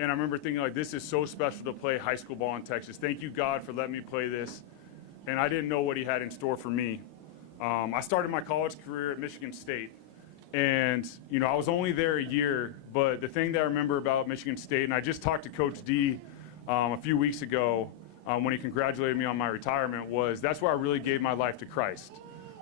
And I remember thinking, like, this is so special to play high school ball in Texas. Thank you, God, for letting me play this. And I didn't know what he had in store for me. I started my college career at Michigan State. And, I was only there a year, but the thing that I remember about Michigan State, and I just talked to Coach D a few weeks ago when he congratulated me on my retirement, was that's where I really gave my life to Christ.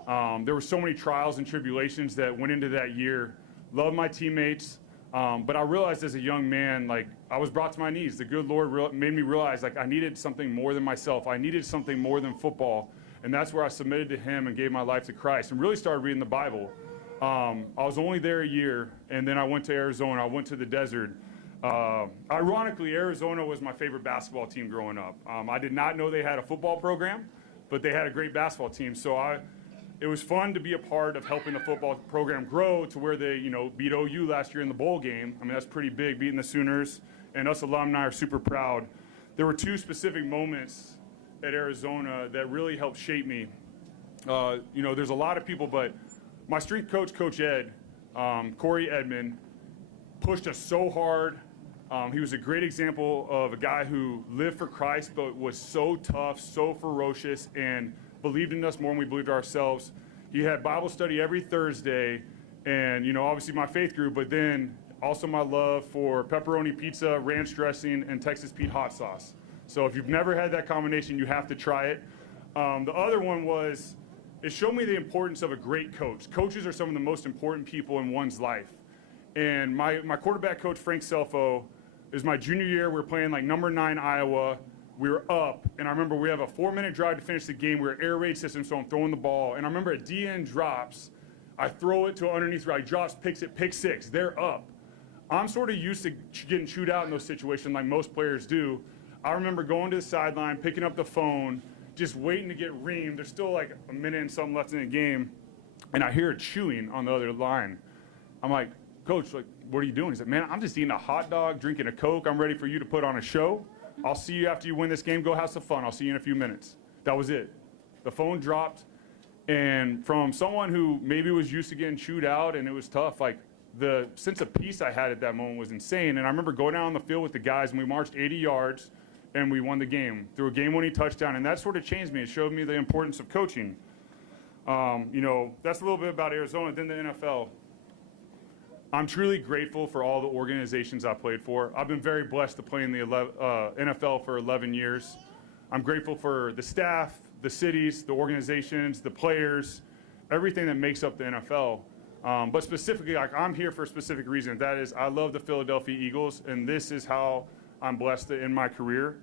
There were so many trials and tribulations that went into that year. Loved my teammates, but I realized as a young man, like, I was brought to my knees. The good Lord made me realize, like, I needed something more than myself. I needed something more than football, and that's where I submitted to Him and gave my life to Christ and really started reading the Bible. I was only there a year, and then I went to Arizona. I went to the desert. Ironically, Arizona was my favorite basketball team growing up. I did not know they had a football program, but they had a great basketball team. So it was fun to be a part of helping the football program grow to where they, beat OU last year in the bowl game. I mean, that's pretty big, beating the Sooners, and us alumni are super proud. There were two specific moments at Arizona that really helped shape me. There's a lot of people, but my strength coach, Coach Ed, Corey Edmond, pushed us so hard. He was a great example of a guy who lived for Christ, but was so tough, so ferocious, and believed in us more than we believed ourselves. He had Bible study every Thursday, and, obviously my faith grew, but then also my love for pepperoni pizza, ranch dressing, and Texas Pete hot sauce. So if you've never had that combination, you have to try it. The other one was, it showed me the importance of a great coach. Coaches are some of the most important people in one's life. And my quarterback coach, Frank Selfo, is my junior year. We were playing like number 9 Iowa. We were up, and I remember we have a 4-minute drive to finish the game. We were air raid system, so I'm throwing the ball. And I remember a DN drops. I throw it to underneath right, drops, picks it, pick 6. They're up. I'm sort of used to getting chewed out in those situations like most players do. I remember going to the sideline, picking up the phone, just waiting to get reamed. There's still like a minute and something left in the game, and I hear chewing on the other line. I'm like, Coach, like, what are you doing? He said, man, I'm just eating a hot dog, drinking a Coke. I'm ready for you to put on a show. I'll see you after you win this game. Go have some fun. I'll see you in a few minutes. That was it. The phone dropped, and from someone who maybe was used to getting chewed out and it was tough, like, the sense of peace I had at that moment was insane. And I remember going out on the field with the guys, and we marched 80 yards, and we won the game through a game-winning touchdown, and that sort of changed me. It showed me the importance of coaching. That's a little bit about Arizona. Then the NFL. I'm truly grateful for all the organizations I played for. I've been very blessed to play in the NFL for 11 years. I'm grateful for the staff, the cities, the organizations, the players, everything that makes up the NFL. But specifically, like, I'm here for a specific reason. That is, I love the Philadelphia Eagles, and this is how I'm blessed in my career.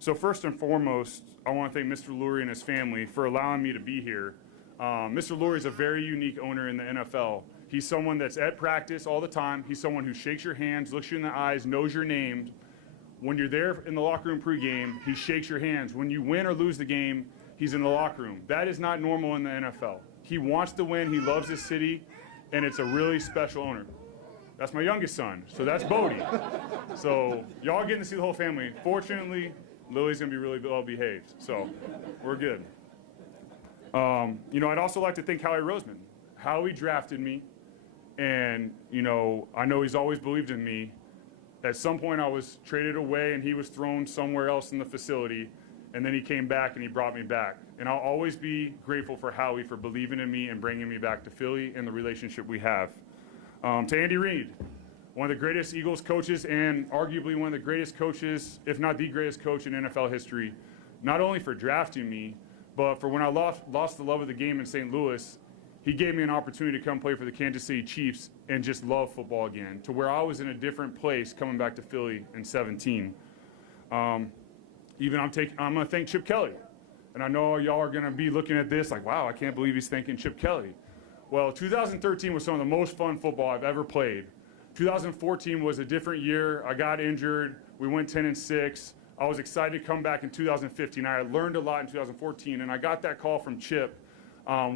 So first and foremost, I want to thank Mr. Lurie and his family for allowing me to be here. Mr. Lurie is a very unique owner in the NFL. He's someone that's at practice all the time. He's someone who shakes your hands, looks you in the eyes, knows your name. When you're there in the locker room pregame, he shakes your hands. When you win or lose the game, he's in the locker room. That is not normal in the NFL. He wants to win. He loves his city, and it's a really special owner. That's my youngest son, so that's Bodie. So y'all getting to see the whole family. Fortunately, Lily's going to be really well behaved, so we're good. I'd also like to thank Howie Roseman. Howie drafted me, and, I know he's always believed in me. At some point, I was traded away, and he was thrown somewhere else in the facility, and then he came back, and he brought me back. And I'll always be grateful for Howie for believing in me and bringing me back to Philly and the relationship we have. To Andy Reid, one of the greatest Eagles coaches and arguably one of the greatest coaches, if not the greatest coach in NFL history, not only for drafting me, but for when I lost the love of the game in St. Louis, he gave me an opportunity to come play for the Kansas City Chiefs and just love football again, to where I was in a different place coming back to Philly in 17. I'm going to thank Chip Kelly. And I know y'all are going to be looking at this like, wow, I can't believe he's thanking Chip Kelly. Well, 2013 was some of the most fun football I've ever played. 2014 was a different year. I got injured. We went 10-6. I was excited to come back in 2015. I learned a lot in 2014, and I got that call from Chip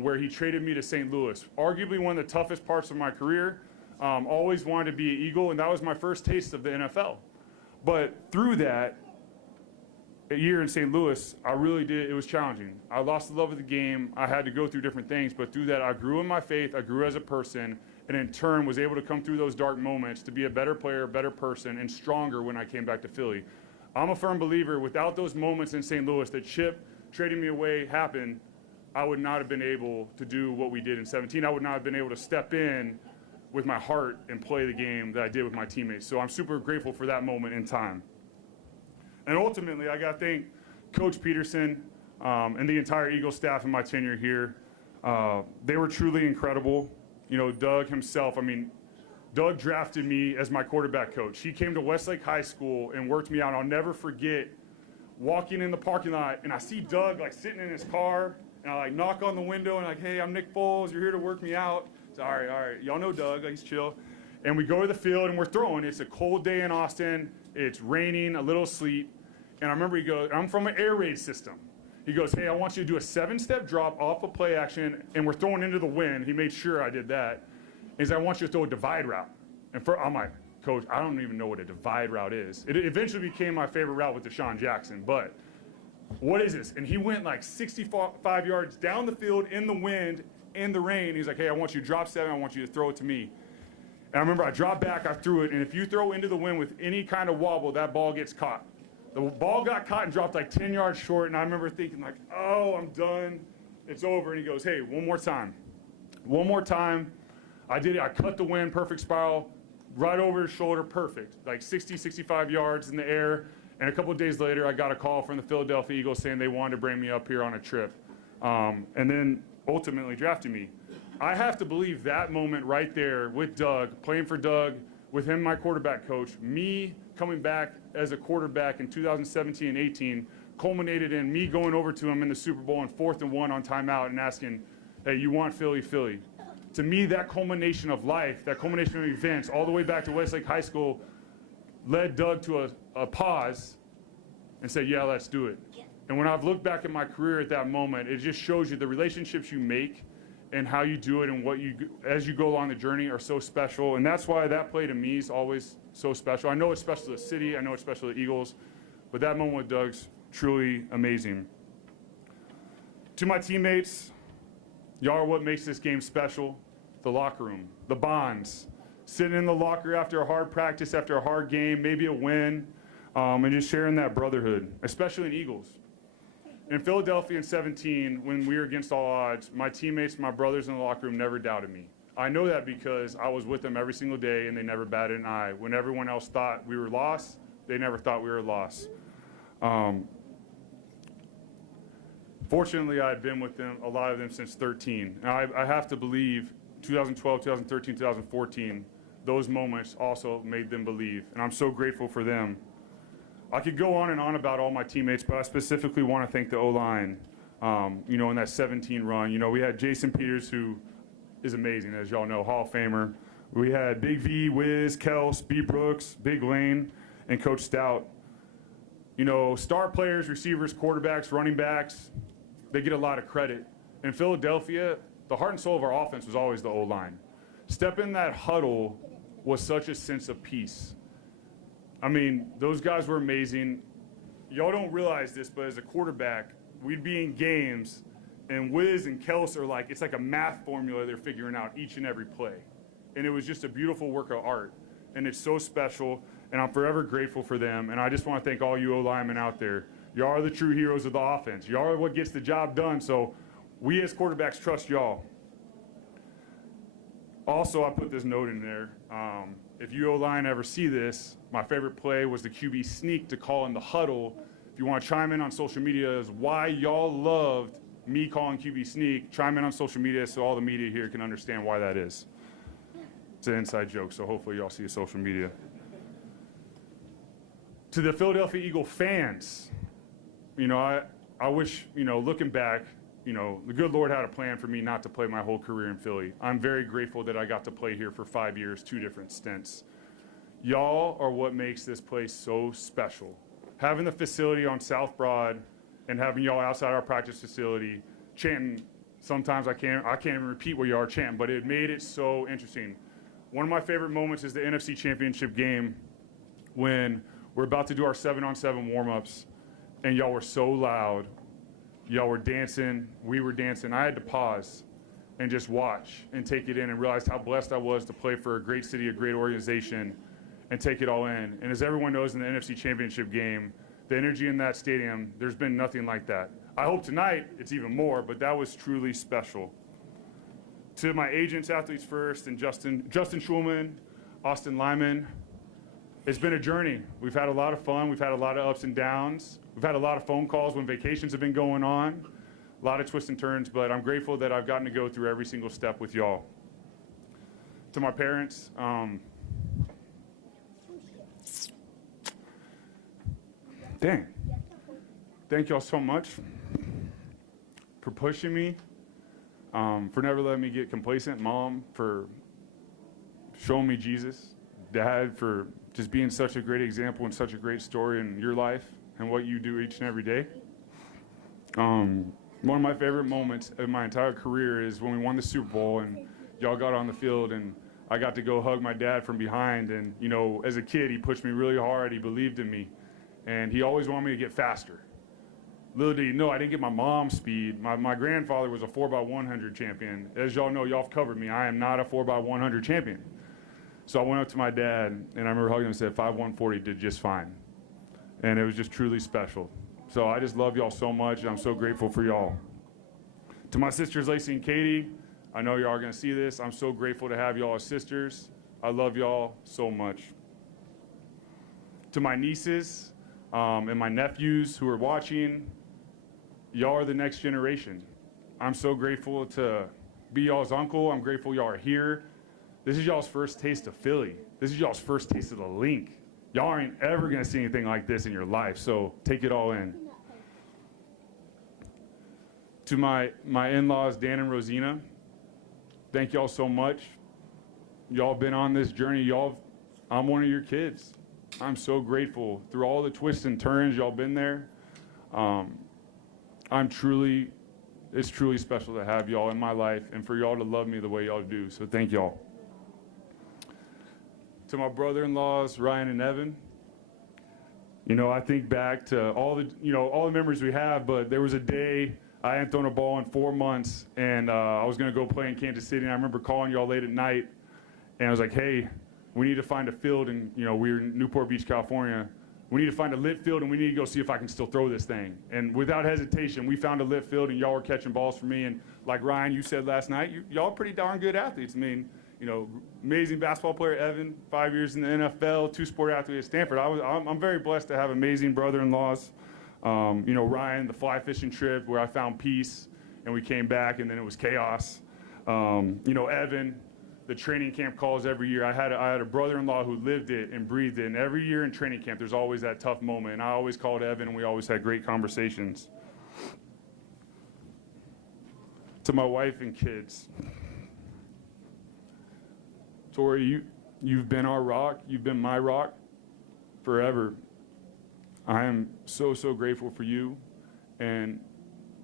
where he traded me to St. Louis. Arguably one of the toughest parts of my career. Always wanted to be an Eagle, and that was my first taste of the NFL. But through that year in St. Louis, it was challenging. I lost the love of the game. I had to go through different things, but through that, I grew in my faith. I grew as a person, and in turn was able to come through those dark moments to be a better player, better person, and stronger when I came back to Philly. I'm a firm believer, without those moments in St. Louis that Chip trading me away happened, I would not have been able to do what we did in 17. I would not have been able to step in with my heart and play the game that I did with my teammates. So I'm super grateful for that moment in time. And ultimately, I got to thank Coach Peterson and the entire Eagles staff in my tenure here. They were truly incredible. You know, Doug himself, I mean, Doug drafted me as my quarterback coach. He came to Westlake High School and worked me out. I'll never forget walking in the parking lot, and I see Doug like sitting in his car, and I like knock on the window and like, hey, I'm Nick Foles. You're here to work me out. It's all right. Y'all know Doug. He's chill. And we go to the field and we're throwing. It's a cold day in Austin. It's raining, a little sleet. And I remember he goes, I'm from an air raid system. He goes, hey, I want you to do a 7-step drop off a play action, and we're throwing into the wind. He made sure I did that. He said, I want you to throw a divide route. And I'm like, Coach, I don't even know what a divide route is. It eventually became my favorite route with Deshaun Jackson, but what is this? And he went like 65 yards down the field in the wind, in the rain. He's like, hey, I want you to drop 7. I want you to throw it to me. And I remember I dropped back, I threw it, and if you throw into the wind with any kind of wobble, that ball gets caught. The ball got caught and dropped like 10 yards short, and I remember thinking like, oh, I'm done. It's over. And he goes, hey, one more time. One more time. I did it. I cut the wind, perfect spiral, right over his shoulder, perfect. Like 60, 65 yards in the air. And a couple of days later, I got a call from the Philadelphia Eagles saying they wanted to bring me up here on a trip. And then ultimately drafted me. I have to believe that moment right there with Doug, playing for Doug, with him, my quarterback coach, me coming back as a quarterback in 2017 and 18, culminated in me going over to him in the Super Bowl on 4th and 1 on timeout and asking, hey, you want Philly, Philly. To me, that culmination of life, that culmination of events, all the way back to Westlake High School, led Doug to a pause and said, yeah, let's do it. And when I've looked back at my career at that moment, it just shows you the relationships you make and how you do it and what you, as you go along the journey, are so special. And that's why that play to me is always so special. I know it's special to the city. I know it's special to the Eagles. But that moment with Doug's truly amazing. To my teammates, y'all are what makes this game special. The locker room, the bonds, sitting in the locker after a hard practice, after a hard game, maybe a win, and just sharing that brotherhood, especially in Eagles. In Philadelphia in 17, when we were against all odds, my teammates, my brothers in the locker room never doubted me. I know that because I was with them every single day, and they never batted an eye. When everyone else thought we were lost, they never thought we were lost. Fortunately, I had been with them, a lot of them, since 13. And I have to believe 2012, 2013, 2014, those moments also made them believe, and I'm so grateful for them. I could go on and on about all my teammates, but I specifically want to thank the O-line. You know, in that 17 run, you know, we had Jason Peters, who is amazing, as y'all know, Hall of Famer. We had Big V, Wiz, Kels, B. Brooks, Big Lane, and Coach Stout. You know, star players, receivers, quarterbacks, running backs, they get a lot of credit. In Philadelphia, the heart and soul of our offense was always the O-line. Step in that huddle was such a sense of peace. I mean, those guys were amazing. Y'all don't realize this, but as a quarterback, we'd be in games, and Wiz and Kels are like, it's like a math formula they're figuring out each and every play. And it was just a beautiful work of art. And it's so special, and I'm forever grateful for them. And I just want to thank all you O-linemen out there. Y'all are the true heroes of the offense. Y'all are what gets the job done, so we as quarterbacks trust y'all. Also, I put this note in there. If you O-line ever see this, my favorite play was the QB sneak to call in the huddle. If you want to chime in on social media as why y'all loved me calling QB sneak, chime in on social media so all the media here can understand why that is. It's an inside joke, so hopefully y'all see the social media. To the Philadelphia Eagle fans, you know, I wish, you know, looking back, you know, the good Lord had a plan for me not to play my whole career in Philly. I'm very grateful that I got to play here for 5 years, 2 different stints. Y'all are what makes this place so special. Having the facility on South Broad and having y'all outside our practice facility chanting, sometimes I can't even repeat what y'all are chanting, but it made it so interesting. One of my favorite moments is the NFC Championship game when we're about to do our 7-on-7 warm-ups, and y'all were so loud. Y'all were dancing, we were dancing. I had to pause, and just watch and take it in and realized how blessed I was to play for a great city, a great organization, and take it all in. And as everyone knows, in the NFC Championship game, the energy in that stadium, there's been nothing like that. I hope tonight it's even more, but that was truly special. To my agents, Athletes First, and Justin Schulman, Austin Lyman, it's been a journey. We've had a lot of fun. We've had a lot of ups and downs. We've had a lot of phone calls when vacations have been going on, a lot of twists and turns, but I'm grateful that I've gotten to go through every single step with y'all. To my parents, thank y'all so much for pushing me, for never letting me get complacent. Mom, for showing me Jesus. Dad, for just being such a great example and such a great story in your life and what you do each and every day. One of my favorite moments of my entire career is when we won the Super Bowl and y'all got on the field and I got to go hug my dad from behind. And, you know, as a kid, he pushed me really hard. He believed in me. And he always wanted me to get faster. Little did he know, I didn't get my mom's speed. My grandfather was a 4x100 champion. As y'all know, y'all have covered me. I am not a 4x100 champion. So I went up to my dad, and I remember hugging him and said, 5'140" did just fine. And it was just truly special. So I just love y'all so much, and I'm so grateful for y'all. To my sisters, Lacey and Katie, I know y'all are going to see this. I'm so grateful to have y'all as sisters. I love y'all so much. To my nieces and my nephews who are watching, y'all are the next generation. I'm so grateful to be y'all's uncle. I'm grateful y'all are here. This is y'all's first taste of Philly. This is y'all's first taste of the Link. Y'all aren't ever gonna see anything like this in your life, so take it all in. To my in-laws, Dan and Rosina, thank y'all so much. Y'all been on this journey. I'm one of your kids. I'm so grateful. Through all the twists and turns, y'all been there. It's truly special to have y'all in my life and for y'all to love me the way y'all do, so thank y'all. To my brother-in-laws, Ryan and Evan, you know, I think back to all the memories we have, but there was a day I hadn't thrown a ball in 4 months, and I was going to go play in Kansas City, and I remember calling y'all late at night, and I was like, hey, we need to find a field, and, you know, we were in Newport Beach, California. We need to find a lit field, and we need to go see if I can still throw this thing. And without hesitation, we found a lit field, and y'all were catching balls for me, and like Ryan, you said last night, y'all are pretty darn good athletes. I mean, you know, amazing basketball player, Evan, 5 years in the NFL, two-sport athlete at Stanford. I'm very blessed to have amazing brother-in-laws. You know, Ryan, the fly fishing trip where I found peace and we came back and then it was chaos. You know, Evan, the training camp calls every year. I had a brother-in-law who lived it and breathed it. And every year in training camp, there's always that tough moment. And I always called Evan and we always had great conversations. To my wife and kids. Tori, you've been our rock. You've been my rock forever. I am so, so grateful for you and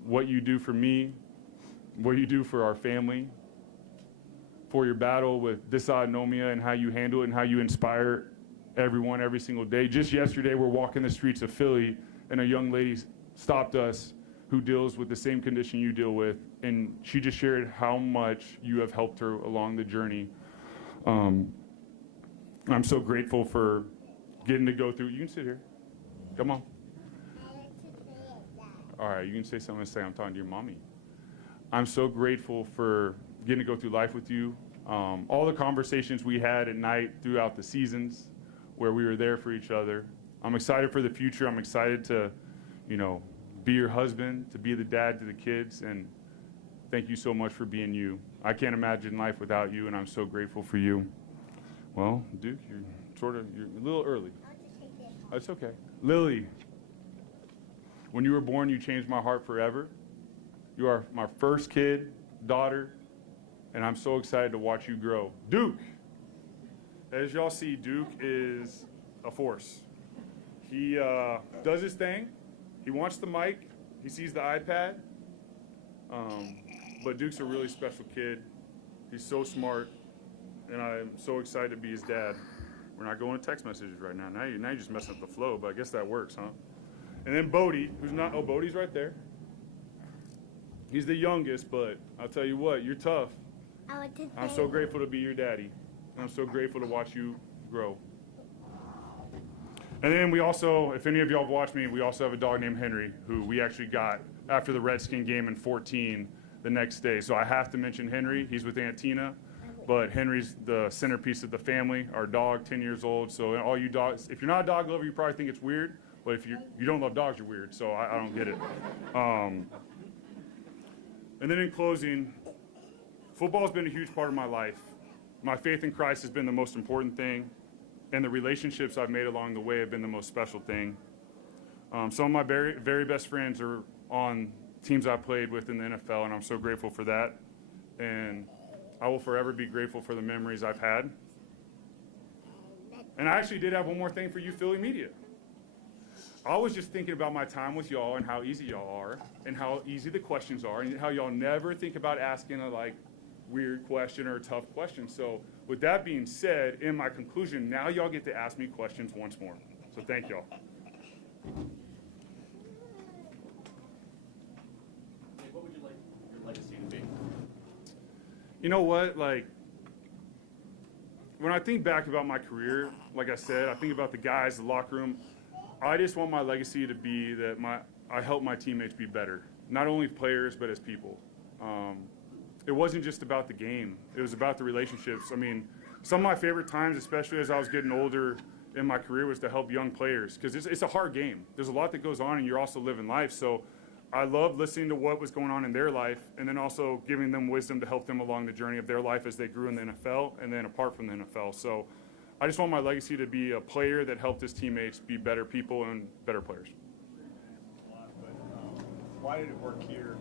what you do for me, what you do for our family, for your battle with dysautonomia and how you handle it and how you inspire everyone every single day. Just yesterday, we're walking the streets of Philly, and a young lady stopped us who deals with the same condition you deal with, and she just shared how much you have helped her along the journey. I'm so grateful for getting to go through. You can sit here. Come on. All right, you can say something and say, I'm talking to your mommy. I'm so grateful for getting to go through life with you. All the conversations we had at night throughout the seasons where we were there for each other. I'm excited for the future. I'm excited to, you know, be your husband, to be the dad to the kids, and thank you so much for being you. I can't imagine life without you, and I'm so grateful for you. Well, Duke, you're a little early. I'll just take this off. That's okay. Lily, when you were born, you changed my heart forever. You are my first kid, daughter, and I'm so excited to watch you grow. Duke, as y'all see, Duke is a force. He does his thing. He wants the mic. He sees the iPad. But Duke's a really special kid. He's so smart, and I'm so excited to be his dad. We're not going to text messages right now. Now you're just messing up the flow, but I guess that works, huh? And then Bodie, who's not, oh, Bodie's right there. He's the youngest, but I'll tell you what, you're tough. I'm so grateful to be your daddy. I'm so grateful to watch you grow. And then we also, if any of y'all have watched me, we also have a dog named Henry, who we actually got after the Redskin game in 14 the next day. So I have to mention Henry. He's with Aunt Tina, but Henry's the centerpiece of the family, our dog, 10 years old. So all you dogs, if you're not a dog lover, you probably think it's weird, but if you don't love dogs, you're weird. So I don't get it. And then in closing, football has been a huge part of my life. My faith in Christ has been the most important thing, and the relationships I've made along the way have been the most special thing. Some of my very, very best friends are on teams I played with in the NFL, and I'm so grateful for that. And I will forever be grateful for the memories I've had. And I actually did have one more thing for you, Philly media. I was just thinking about my time with y'all and how easy y'all are, and how easy the questions are, and how y'all never think about asking a weird question or a tough question. So with that being said, in my conclusion, now y'all get to ask me questions once more. So thank y'all. What would you like your legacy to be? You know what, when I think back about my career, like I said, I think about the guys, the locker room. I just want my legacy to be that I help my teammates be better, not only players, but as people. It wasn't just about the game. It was about the relationships. I mean, some of my favorite times, especially as I was getting older in my career, was to help young players, because it's a hard game. There's a lot that goes on, and you're also living life. So I loved listening to what was going on in their life, and then also giving them wisdom to help them along the journey of their life as they grew in the NFL and then apart from the NFL. So I just want my legacy to be a player that helped his teammates be better people and better players. Why did it work here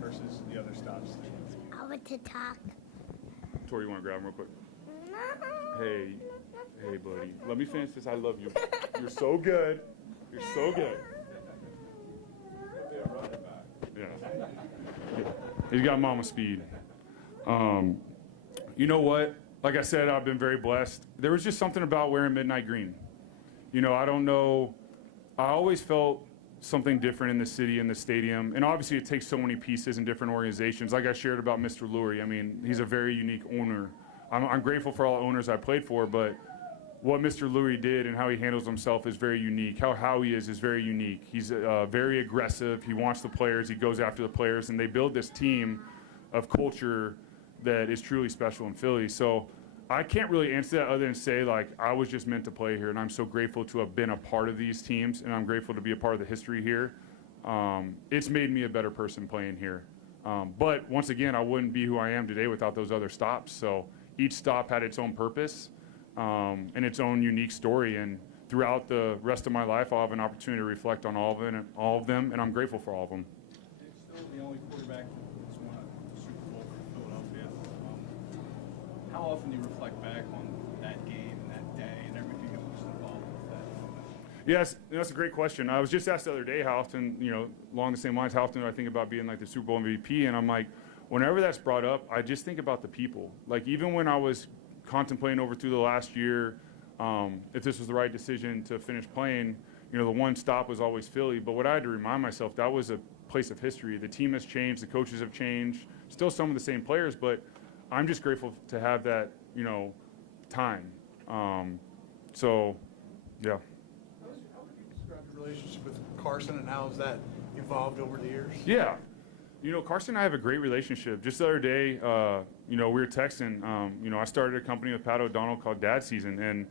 versus the other stops? I want to talk. Tori, you want to grab him real quick? Hey, buddy. Let me finish this. I love you. You're so good. You're so good. Yeah. He's got mama speed. You know what? Like I said, I've been very blessed. There was just something about wearing midnight green. I don't know. I always felt something different in the city, in the stadium. And obviously it takes so many pieces in different organizations. Like I shared about Mr. Lurie, I mean, he's a very unique owner. I'm grateful for all the owners I played for, but what Mr. Lurie did and how he handles himself is very unique. How he is very unique. He's very aggressive. He wants the players. He goes after the players, and they build this team of culture that is truly special in Philly. So I can't really answer that other than say, I was just meant to play here, and I'm so grateful to have been a part of these teams, and I'm grateful to be a part of the history here. It's made me a better person playing here. But once again, I wouldn't be who I am today without those other stops. So each stop had its own purpose and its own unique story, and throughout the rest of my life, I'll have an opportunity to reflect on all of them, and I'm grateful for all of them. It's still the only quarterback that's won a Super Bowl for Philadelphia. How often do you reflect back on that game and that day and everything that was involved with that? Yes, that's a great question. I was just asked the other day how often, along the same lines, how often do I think about being the Super Bowl MVP? And I'm like, whenever that's brought up, I just think about the people. Even when I was contemplating over through the last year, if this was the right decision to finish playing, the one stop was always Philly. But what I had to remind myself, that was a place of history. The team has changed, the coaches have changed, still some of the same players, but I'm just grateful to have that, time. So, yeah. How would you describe your relationship with Carson, and how has that evolved over the years? Yeah. Carson and I have a great relationship. Just the other day, we were texting. I started a company with Pat O'Donnell called Dad Season, and,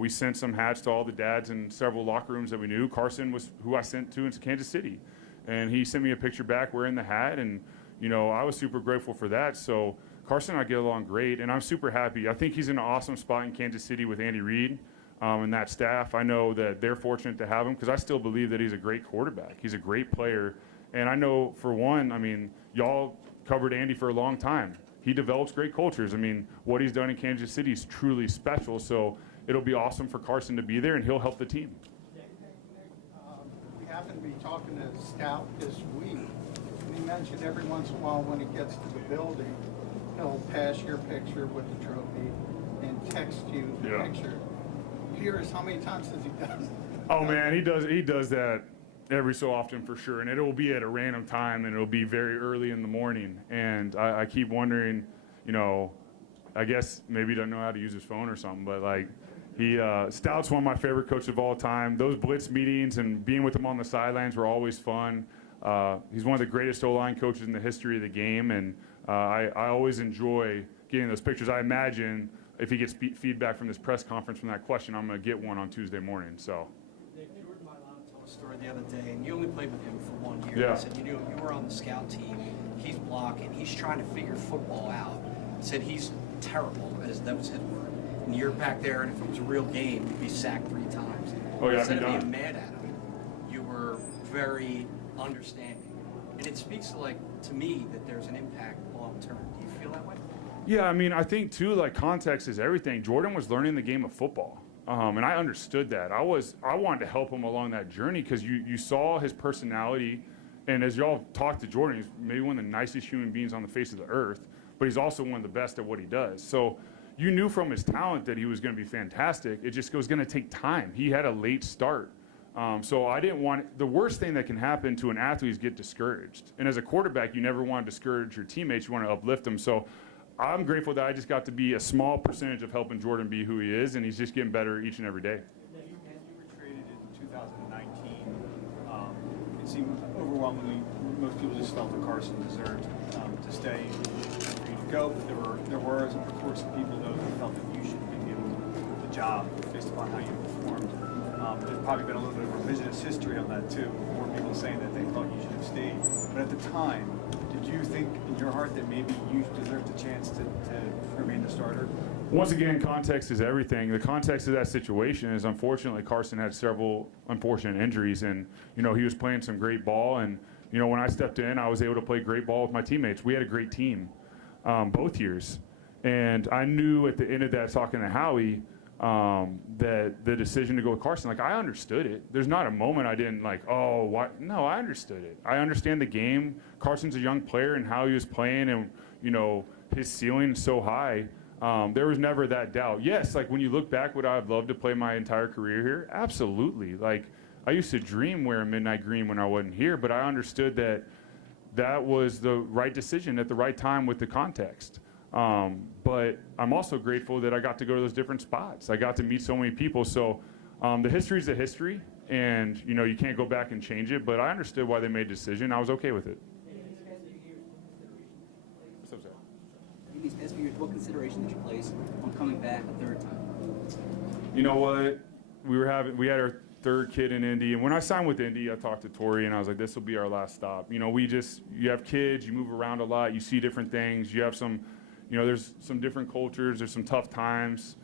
we sent some hats to all the dads in several locker rooms that we knew. Carson was who I sent to in Kansas City, and he sent me a picture back wearing the hat, and, I was super grateful for that. So Carson and I get along great, and I'm super happy. I think he's in an awesome spot in Kansas City with Andy Reid and that staff. I know that they're fortunate to have him, because I still believe that he's a great quarterback. He's a great player. And I know, for one, y'all covered Andy for a long time. He develops great cultures. What he's done in Kansas City is truly special. So it'll be awesome for Carson to be there, and he'll help the team. We happen to be talking to Scout this week, and he mentioned every once in a while when he gets to the building, he'll pass your picture with the trophy and text you the picture. Curious, how many times does he do that? Oh, man, he does that Every so often, for sure, and it'll be at a random time, and it'll be very early in the morning. And I keep wondering, I guess maybe he doesn't know how to use his phone or something, but like Stout's one of my favorite coaches of all time. Those blitz meetings and being with him on the sidelines were always fun. He's one of the greatest O-line coaches in the history of the game, and I always enjoy getting those pictures. I imagine if he gets feedback from this press conference from that question, I'm going to get one on Tuesday morning. So. Jordan Mailata told a story the other day, and you only played with him for 1 year. Yeah. He said you were on the scout team. He's blocking. He's trying to figure football out. He said he's terrible, that was his word. And you're back there, and if it was a real game, you'd be sacked 3 times. Oh, yeah, Instead I'd of be being done. mad at him, you were very understanding. And it speaks to me that there's an impact long term. Do you feel that way? Yeah, I mean, I think too, like, context is everything. Jordan was learning the game of football, and I understood that. I wanted to help him along that journey because you saw his personality, and as y'all talked to Jordan, he's maybe one of the nicest human beings on the face of the earth, but he's also one of the best at what he does. So you knew from his talent that he was going to be fantastic. It just was going to take time. He had a late start. So I didn't want – the worst thing that can happen to an athlete is get discouraged. And as a quarterback, you never want to discourage your teammates. You want to uplift them. So I'm grateful that I just got to be a small percentage of helping Jordan be who he is, and he's just getting better each and every day. And you were traded in 2019. It seemed overwhelmingly most people just felt that Carson deserved to stay and for you to go. But there were reports of people though who felt that you should be given the job based upon how you performed. There's probably been a little bit of revisionist history on that too. More people saying that they thought you should have stayed. But at the time, did you think in your heart that maybe you deserved a chance to remain the starter? Once again, context is everything. The context of that situation is, unfortunately, Carson had several unfortunate injuries, and he was playing some great ball. And when I stepped in, I was able to play great ball with my teammates. We had a great team both years, and I knew at the end of that, talking to Howie, that the decision to go with Carson, like, I understood it. There's not a moment I didn't oh, why? No, I understood it. I understand the game. Carson's a young player and how he was playing, and his ceiling is so high. There was never that doubt. Yes, like when you look back, would I have loved to play my entire career here? Absolutely. Like, I used to dream wearing midnight green when I wasn't here, but I understood that was the right decision at the right time with the context. But I'm also grateful that I got to go to those different spots. I got to meet so many people. So the history is a history, and you can't go back and change it. But I understood why they made a decision. I was okay with it. These past few years, what consideration did you place on coming back a third time? You know what? We had our third kid in Indy, and when I signed with Indy, I talked to Tori, and I was like, this will be our last stop. You have kids, you move around a lot, you see different things, you have some, there's some different cultures, there's some tough times,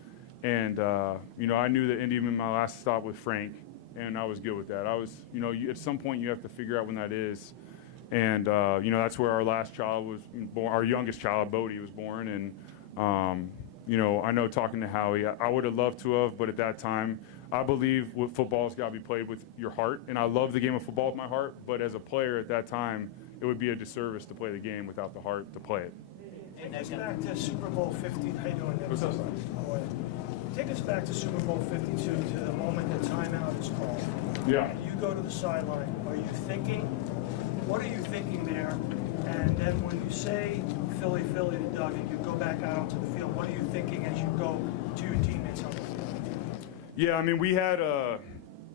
and I knew that Indy would be my last stop with Frank, and I was good with that. I was, at some point you have to figure out when that is. And, that's where our last child was born, our youngest child, Bodie, was born. And, I know talking to Howie, I would have loved to have, but at that time, I believe football's got to be played with your heart. And I love the game of football with my heart, but as a player at that time, it would be a disservice to play the game without the heart to play it. Take us back to Super Bowl 50. How you doing, Nick? What's up, son? How are you? Take us back to Super Bowl 52, to the moment the timeout is called. Yeah. You go to the sideline. What are you thinking there? And then when you say Philly to Doug and you go back out onto the field, what are you thinking as you go to your teammates on the field? Yeah, I mean, we had I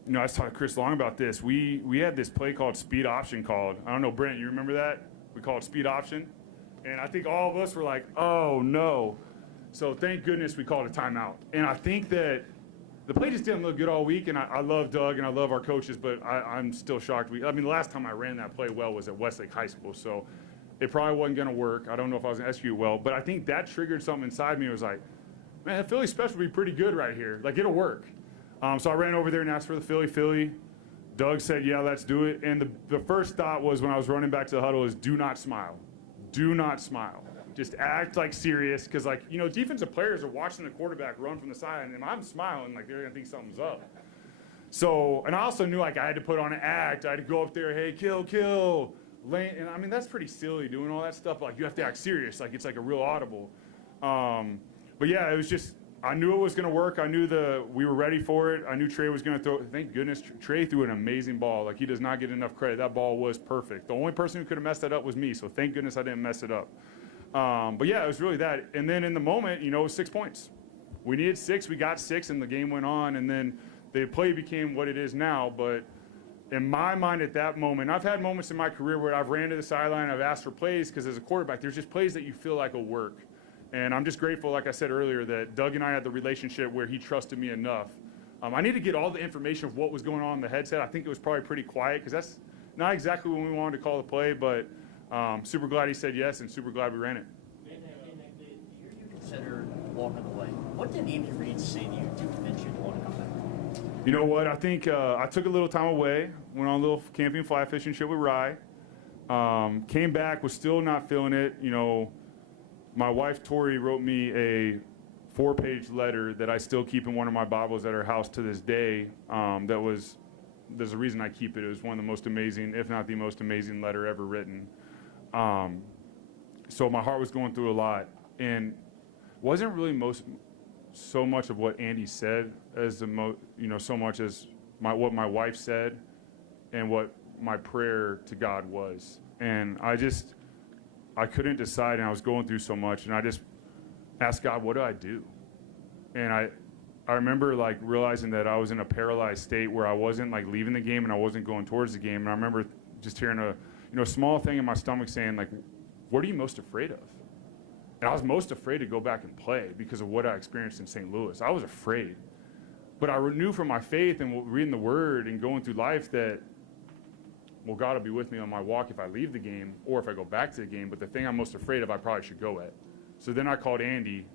was talking to Chris Long about this. We had this play called speed option called. I don't know, Brent, you remember that? We called it speed option. And I think all of us were like, oh, no. So thank goodness we called a timeout. And I think that the play just didn't look good all week, and I love Doug and I love our coaches, but I'm still shocked. The last time I ran that play well was at Westlake High School, so it probably wasn't going to work. I don't know if I was going to execute well, but I think that triggered something inside me. It was like, man, that Philly special will be pretty good right here. Like, it'll work. So I ran over there and asked for the Philly. Doug said, yeah, let's do it. And the first thought was when I was running back to the huddle is do not smile. Do not smile. Just act like serious, because defensive players are watching the quarterback run from the side, and I'm smiling like they're gonna think something's up. So, and I also knew I had to put on an act. I had to go up there, hey, kill, and that's pretty silly doing all that stuff. Like, you have to act serious, like it's like a real audible. But yeah, it was just I knew it was going to work. I knew we were ready for it. I knew Trey was going to throw. Thank goodness Trey threw an amazing ball. Like, he does not get enough credit. That ball was perfect. The only person who could have messed that up was me, so thank goodness I didn't mess it up. But yeah, it was really that. And then in the moment, it was 6 points. We needed 6. We got 6, and the game went on. And then the play became what it is now. But in my mind at that moment, I've had moments in my career where I've ran to the sideline, I've asked for plays, because as a quarterback, there's just plays that you feel like will work. And I'm just grateful, like I said earlier, that Doug and I had the relationship where he trusted me enough. I need to get all the information of what was going on in the headset. I think it was probably pretty quiet, because that's not exactly when we wanted to call the play, but super glad he said yes, and super glad we ran it. The year you considered walking away, what did Andy Reid say to you to convince you to want to come back? You know what? I think I took a little time away, went on a little camping fly fishing trip with Rye. Came back, was still not feeling it. My wife, Tori, wrote me a 4-page letter that I still keep in one of my Bibles at her house to this day. There's a reason I keep it. It was one of the most amazing, if not the most amazing letter ever written. So my heart was going through a lot. And wasn't really so much of what Andy said as so much as what my wife said and what my prayer to God was. And I couldn't decide, and I was going through so much, and I just asked God, what do I do? And I remember realizing that I was in a paralyzed state where I wasn't leaving the game and I wasn't going towards the game. And I remember just hearing a small thing in my stomach saying, what are you most afraid of? And I was most afraid to go back and play because of what I experienced in St. Louis. I was afraid. But I knew from my faith and reading the Word and going through life that, well, God will be with me on my walk if I leave the game or if I go back to the game. But the thing I'm most afraid of, I probably should go at. So then I called Andy,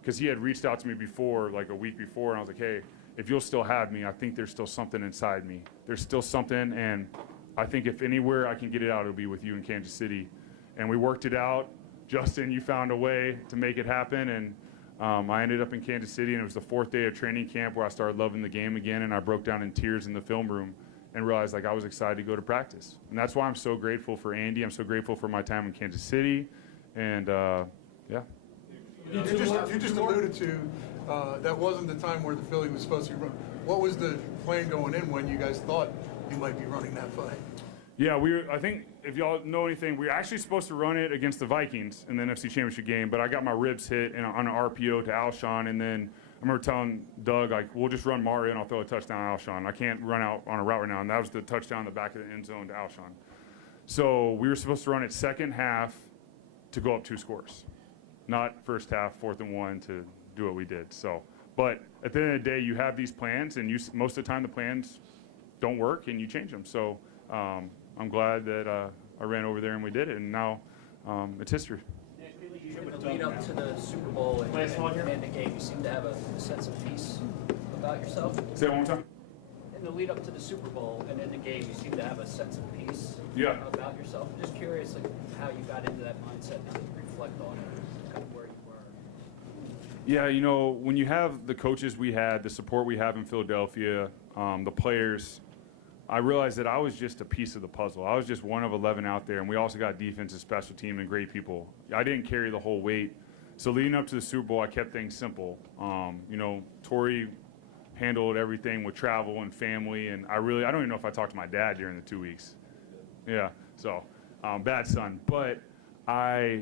because he had reached out to me before, a week before, and I was like, hey, if you'll still have me, I think there's still something inside me. There's still something, and I think if anywhere I can get it out, it'll be with you in Kansas City. And we worked it out. Justin, you found a way to make it happen, and I ended up in Kansas City, and it was the 4th day of training camp where I started loving the game again, and I broke down in tears in the film room and realized I was excited to go to practice. And that's why I'm so grateful for Andy. I'm so grateful for my time in Kansas City, and yeah. You just alluded to that wasn't the time where the Philly was supposed to be running. What was the plan going in when you guys thought you might be running that play? Yeah, I think if y'all know anything, we were actually supposed to run it against the Vikings in the NFC Championship game, but I got my ribs hit on an RPO to Alshon, and then I remember telling Doug, we'll just run Mario and I'll throw a touchdown to Alshon. I can't run out on a route right now, and that was the touchdown in the back of the end zone to Alshon. So we were supposed to run it second half to go up 2 scores, not first half, 4th and 1 to do what we did. So, but at the end of the day, you have these plans, and most of the time the plans don't work, and you change them. So I'm glad that I ran over there and we did it, and now it's history. In the lead up to the Super Bowl and the game, you seem to have a sense of peace about yourself. Say it one more time. In the lead up to the Super Bowl and in the game, you seem to have a sense of peace about yourself. I'm just curious how you got into that mindset to reflect on it, kind of where you were. Yeah, when you have the coaches we had, the support we have in Philadelphia, the players, I realized that I was just a piece of the puzzle. I was just one of 11 out there, and we also got defense and special team and great people. I didn't carry the whole weight. So leading up to the Super Bowl, I kept things simple. Tori handled everything with travel and family, and I don't even know if I talked to my dad during the 2 weeks. Yeah, so bad son. But I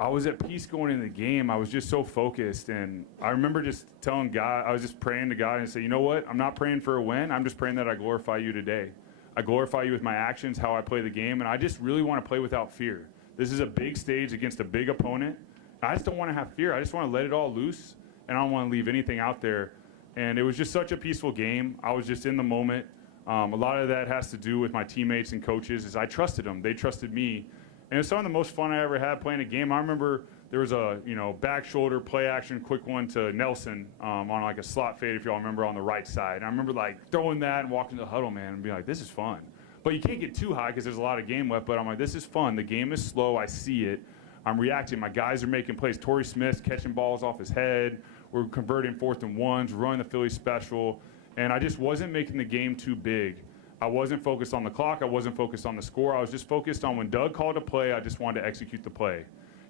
was at peace going into the game. I was just so focused, and I remember just telling God, I was just praying to God and say, you know what? I'm not praying for a win. I'm just praying that I glorify you today. I glorify you with my actions, how I play the game, and I just really want to play without fear. This is a big stage against a big opponent. I just don't want to have fear. I just want to let it all loose, and I don't want to leave anything out there. And it was just such a peaceful game. I was just in the moment. A lot of that has to do with my teammates and coaches, is I trusted them. They trusted me. And it was some of the most fun I ever had playing a game. I remember there was a back shoulder play action quick one to Nelson on a slot fade, if y'all remember, on the right side. And I remember throwing that and walking to the huddle, man, and being like, this is fun. But you can't get too high because there's a lot of game left. But I'm like, this is fun. The game is slow. I see it. I'm reacting. My guys are making plays. Torrey Smith's catching balls off his head. We're converting 4th and 1s, running the Philly special. And I just wasn't making the game too big. I wasn't focused on the clock. I wasn't focused on the score. I was just focused on when Doug called a play, I just wanted to execute the play.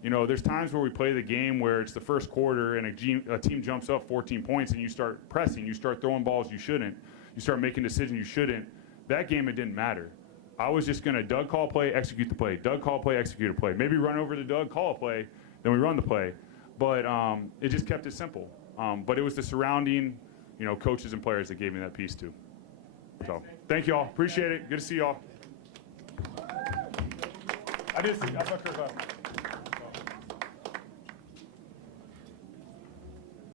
You know, there's times where we play the game where it's the first quarter and a team jumps up 14 points and you start pressing, you start throwing balls you shouldn't, you start making decisions you shouldn't. That game, it didn't matter. I was just going to Doug call a play, execute the play. Doug call a play, execute a play. Maybe run over to Doug, call a play, then we run the play. But it just kept it simple. But it was the surrounding, you know, coaches and players that gave me that piece too. So thank you all. Appreciate it. Good to see y'all. I saw Kirk.